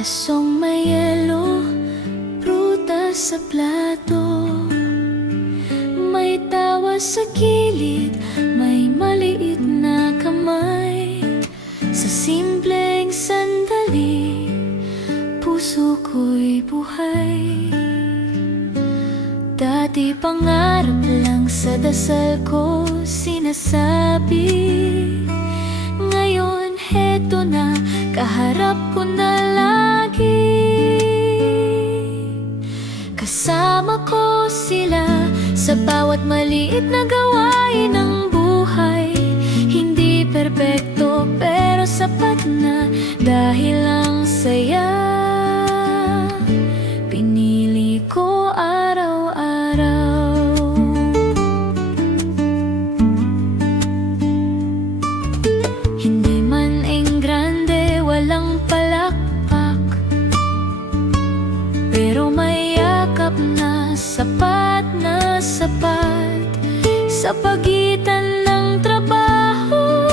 Basong may yelo, prutas sa plato. May tawa sa gilid, may maliit na kamay. Sa simpleng sandali, puso ko'y buhay. Dati pangarap lang sa dasal ko sinasabi. Ngayon heto na, kaharap ko na lagi. Kasama ko sila sa bawat maliit na gawain ng buhay. Hindi perpekto pero sapat na, dahil ang saya pinili ko araw-araw. Hindi man enggrande, walang palakpak, pero may yakap na sapat sa pagitan ng trabaho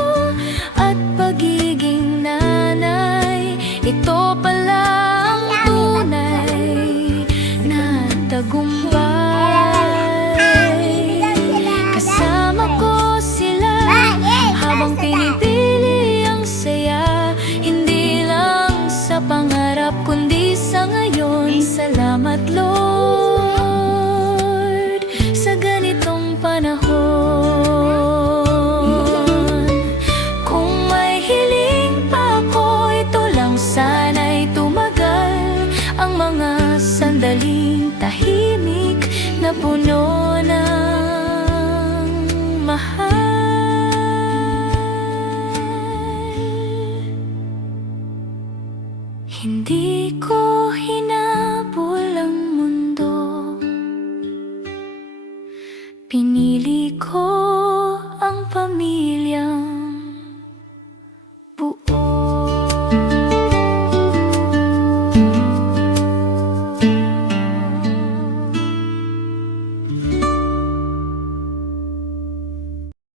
at pagiging nanay. Ito pala ang tunay na tagumpay. Kasama ko sila habang pinipili ang saya, hindi lang sa pangarap kundi sa ngayon. Salamat Lord sa ganitong panahon. Kung may hiling pa ako, ito lang sana'y tumagal. Ang mga sandaling tahimik na puno ng mahal. Hindi ko hinabol ang mundo, pinili ko ang pamilya